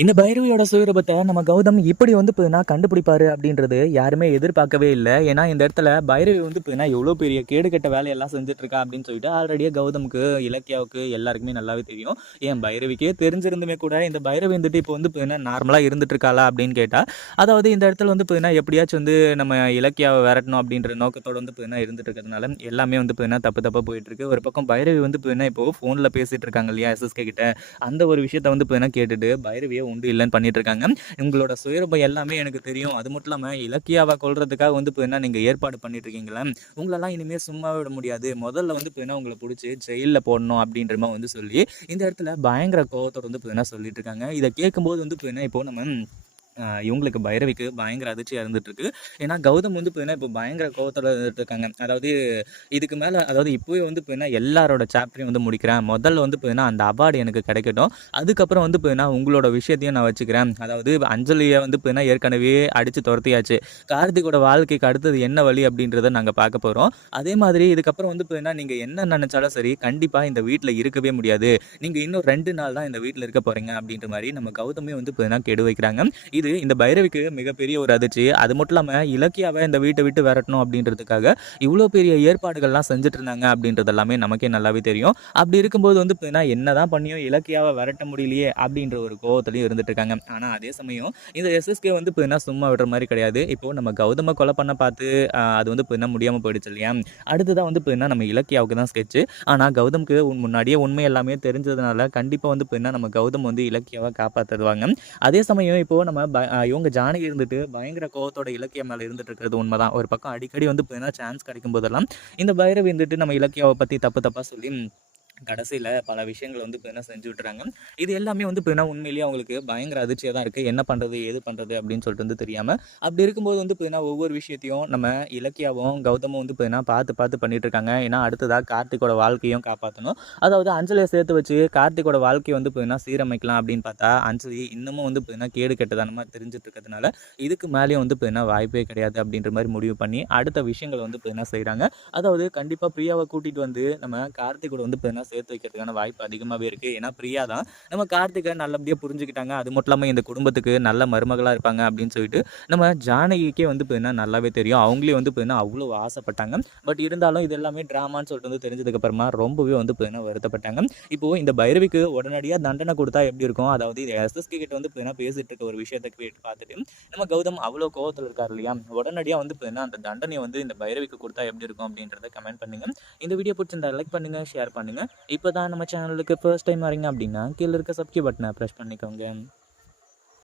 இந்த பைரவியோட சுயரூபத்தை நம்ம கௌதம் இப்படி வந்து பார்த்தீங்கன்னா கண்டுபிடிப்பாரு அப்படின்றது யாருமே எதிர்பார்க்கவே இல்லை. ஏன்னா இந்த இடத்துல பைரவி வந்து பார்த்தீங்கன்னா எவ்வளோ பெரிய கேடுகெட்ட வேலையெல்லாம் செஞ்சுட்டு இருக்கா அப்படின்னு சொல்லிட்டு ஆல்ரெடியே கௌதமுக்கு, இலக்கியாவுக்கு எல்லாருக்குமே நல்லாவே தெரியும். ஏன் பைரவிக்கே தெரிஞ்சிருந்துமே கூட இந்த பைரவி வந்துட்டு இப்போ வந்து பார்த்தீங்கன்னா நார்மலாக இருந்துட்டு இருக்காளா அப்படின்னு கேட்டால், அதாவது இந்த இடத்துல வந்து பார்த்தீங்கன்னா எப்படியாச்சும் வந்து நம்ம இலக்கியாவை விரட்டணும் அப்படின்ற நோக்கத்தோடு வந்து பார்த்தீங்கன்னா இருந்துட்டு இருக்கிறதுனால எல்லாமே வந்து பார்த்தீங்கன்னா தப்பு தப்பாக போயிட்டு இருக்கு. ஒரு பக்கம் பைரவி வந்து பார்த்தீங்கன்னா இப்போ ஃபோனில் பேசிட்டு இருக்காங்க இல்லையா எஸ்எஸ்கே கிட்ட, அந்த ஒரு விஷயத்த வந்து பார்த்தீங்கன்னா கேட்டுட்டு பைரவியை உண்டு இல்லைன்னு பண்ணிட்டு இருக்காங்க. உங்களோட சுயரூபம் எல்லாமே எனக்கு தெரியும். அது மட்டும் இல்லாமல் இலக்கியாவை கொல்றதுக்காக வந்து இப்போ என்ன நீங்கள் ஏற்பாடு பண்ணிட்டு இருக்கீங்களா, உங்களெல்லாம் இனிமேல் சும்மா விட முடியாது. முதல்ல வந்து இப்போ என்ன உங்களை பிடிச்சி ஜெயிலில் போடணும் அப்படின்ற மாதிரி வந்து சொல்லி இந்த இடத்துல பயங்கர கோவத்தோடு வந்து இப்போ என்ன சொல்லிட்டு இருக்காங்க. இதை கேட்கும்போது வந்து இப்போ என்ன இப்போ நம்ம இவங்களுக்கு பைரவிக்கு பயங்கர அதிர்ச்சியாக இருந்துகிட்ருக்கு. ஏன்னா கௌதம் வந்து பார்த்தீங்கன்னா இப்போ பயங்கர கோவத்தோட இருந்துட்டுருக்காங்க. அதாவது இதுக்கு மேலே அதாவது இப்போவே வந்து பார்த்தீங்கன்னா எல்லாரோட சாப்டரையும் வந்து முடிக்கிறேன். முதல்ல வந்து பார்த்தீங்கன்னா அந்த அவார்டு எனக்கு கிடைக்கட்டும். அதுக்கப்புறம் வந்து பார்த்தீங்கன்னா உங்களோட விஷயத்தையும் நான் வச்சுக்கிறேன். அதாவது அஞ்சலியை வந்து பார்த்தீங்கன்னா ஏற்கனவே அடித்து துரத்தியாச்சு. கார்த்திகோட வாழ்க்கைக்கு அடுத்தது என்ன வழி அப்படின்றத நாங்கள் பார்க்க போகிறோம். அதே மாதிரி இதுக்கப்புறம் வந்து பார்த்தீங்கன்னா நீங்கள் என்ன நினச்சாலும் சரி கண்டிப்பாக இந்த வீட்டில் இருக்கவே முடியாது. நீங்கள் இன்னும் 2 நாள் தான் இந்த வீட்டில் இருக்க போகிறீங்க அப்படின்ற மாதிரி நம்ம கௌதமே வந்து பார்த்தீங்கன்னா கெடு வைக்கிறாங்க. இது இந்த பைரவிக்கு மிகப்பெரிய ஒரு அதிர்ச்சி. அது மட்டும் இல்லாமல் இலக்கியாவை இந்த வீட்டை விட்டு விரட்டணும் அப்படின்றதுக்காக இவ்வளோ பெரிய ஏற்பாடுகள்லாம் செஞ்சுட்டு இருந்தாங்க அப்படின்றது எல்லாமே நமக்கே நல்லாவே தெரியும். அப்படி இருக்கும்போது வந்து பார்த்தீங்கன்னா என்னதான் பண்ணியும் இலக்கியாவை விரட்ட முடியலையே அப்படின்ற ஒரு கோவத்துலையும் இருந்துட்டு இருக்காங்க. ஆனால் அதே சமயம் இந்த எஸ்எஸ்கே வந்து பார்த்தீங்கன்னா சும்மா விடுற மாதிரி கிடையாது. இப்போ நம்ம கௌதம கொலை பண்ண பார்த்து அது வந்து பார்த்தீங்கன்னா முடியாமல் போயிடுச்சு இல்லையா. அடுத்ததான் வந்து பார்த்தீங்கன்னா நம்ம இலக்கியாவுக்கு தான் ஸ்கெட்சு. ஆனால் கௌதமுக்கு முன்னாடியே உண்மை எல்லாமே தெரிஞ்சதுனால கண்டிப்பாக வந்து பார்த்தீங்கன்னா நம்ம கௌதம் வந்து இலக்கியாவை காப்பாற்றுவாங்க. அதே சமயம் இப்போ நம்ம இவங்க ஜானகி இருந்துட்டு பயங்கர கோவத்தோட இலக்கியம் மேலே இருந்துட்டு இருக்கிறது உண்மைதான். ஒரு பக்கம் அடிக்கடி வந்து பார்த்தீங்கன்னா சான்ஸ் கிடைக்கும் போதெல்லாம் இந்த பைரவி இருந்துட்டு நம்ம இலக்கியாவை பற்றி தப்பு தப்பாக சொல்லி கடைசியில் பல விஷயங்கள் வந்து பார்த்தீங்கன்னா செஞ்சு விட்டுறாங்க. இது எல்லாமே வந்து பார்த்தீங்கன்னா உண்மையிலேயே அவங்களுக்கு பயங்கர அதிர்ச்சியாக தான் இருக்குது. என்ன பண்ணுறது ஏது பண்ணுறது அப்படின்னு சொல்லிட்டு வந்து தெரியாமல் அப்படி இருக்கும்போது வந்து பார்த்தீங்கன்னா ஒவ்வொரு விஷயத்தையும் நம்ம இலக்கியாவும் கௌதமும் வந்து பார்த்தீங்கன்னா பார்த்து பார்த்து பண்ணிட்டு இருக்காங்க. ஏன்னா அடுத்ததாக கார்த்திகோட வாழ்க்கையும் காப்பாற்றணும். அதாவது அஞ்சலியை சேர்த்து வச்சு கார்த்திகோட வாழ்க்கையை வந்து பார்த்தீங்கன்னா சீரமைக்கலாம் அப்படின்னு பார்த்தா அஞ்சலி இன்னமும் வந்து பார்த்தீங்கன்னா கேடு கெட்டதானமாக தெரிஞ்சுட்டு இருக்கிறதுனால இதுக்கு மேலேயும் வந்து பார்த்தீங்கன்னா வாய்ப்பே கிடையாது அப்படின்ற மாதிரி முடிவு பண்ணி அடுத்த விஷயங்கள் வந்து பார்த்தீங்கன்னா செய்கிறாங்க. அதாவது கண்டிப்பாக பிரியாவை கூட்டிகிட்டு வந்து நம்ம கார்த்திகோட வந்து பார்த்தீங்கன்னா சேர்த்து வைக்கிறதுக்கான வாய்ப்பு அதிகமாகவே இருக்குது. ஏன்னா பிரியா தான் நம்ம கார்த்திகை நல்லபடியாக புரிஞ்சுக்கிட்டாங்க. அது மட்டும் இல்லாமல் இந்த குடும்பத்துக்கு நல்ல மருமகளாக இருப்பாங்க அப்படின்னு சொல்லிட்டு நம்ம ஜானகிக்கே வந்து பார்த்தீங்கன்னா நல்லாவே தெரியும். அவங்களே வந்து பார்த்தீங்கன்னா அவ்வளோ ஆசைப்பட்டாங்க. பட் இருந்தாலும் இது எல்லாமே ட்ராமான்னு சொல்லிட்டு வந்து தெரிஞ்சதுக்கப்புறமா ரொம்பவே வந்து பார்த்தீங்கன்னா வருத்தப்பட்டாங்க. இப்போது இந்த பைரவிக்கு உடனடியாக தண்டனை கொடுத்தா எப்படி இருக்கும், அதாவது எஸ்எஸ்கே கிட்ட வந்து பார்த்தீங்கன்னா பேசிட்டு இருக்க ஒரு விஷயத்தை கேட்டு பார்த்துட்டு நம்ம கௌதம் அவ்வளோ கோவத்தில் இருக்கார் இல்லையா, உடனடியாக வந்து பார்த்தீங்கன்னா அந்த தண்டனையை வந்து இந்த பைரவிக்கு கொடுத்தா எப்படி இருக்கும் அப்படின்றத கமெண்ட் பண்ணுங்க. இந்த வீடியோ பிடிச்சிருந்தா லைக் பண்ணுங்க, ஷேர் பண்ணுங்க. இப்போ தான் நம்ம சேனலுக்கு ஃபர்ஸ்ட் டைம் வரீங்க அப்படின்னா கீழே இருக்க சப்ஸ்கிரைப் பட்டனை ப்ரெஸ் பண்ணிக்கோங்க.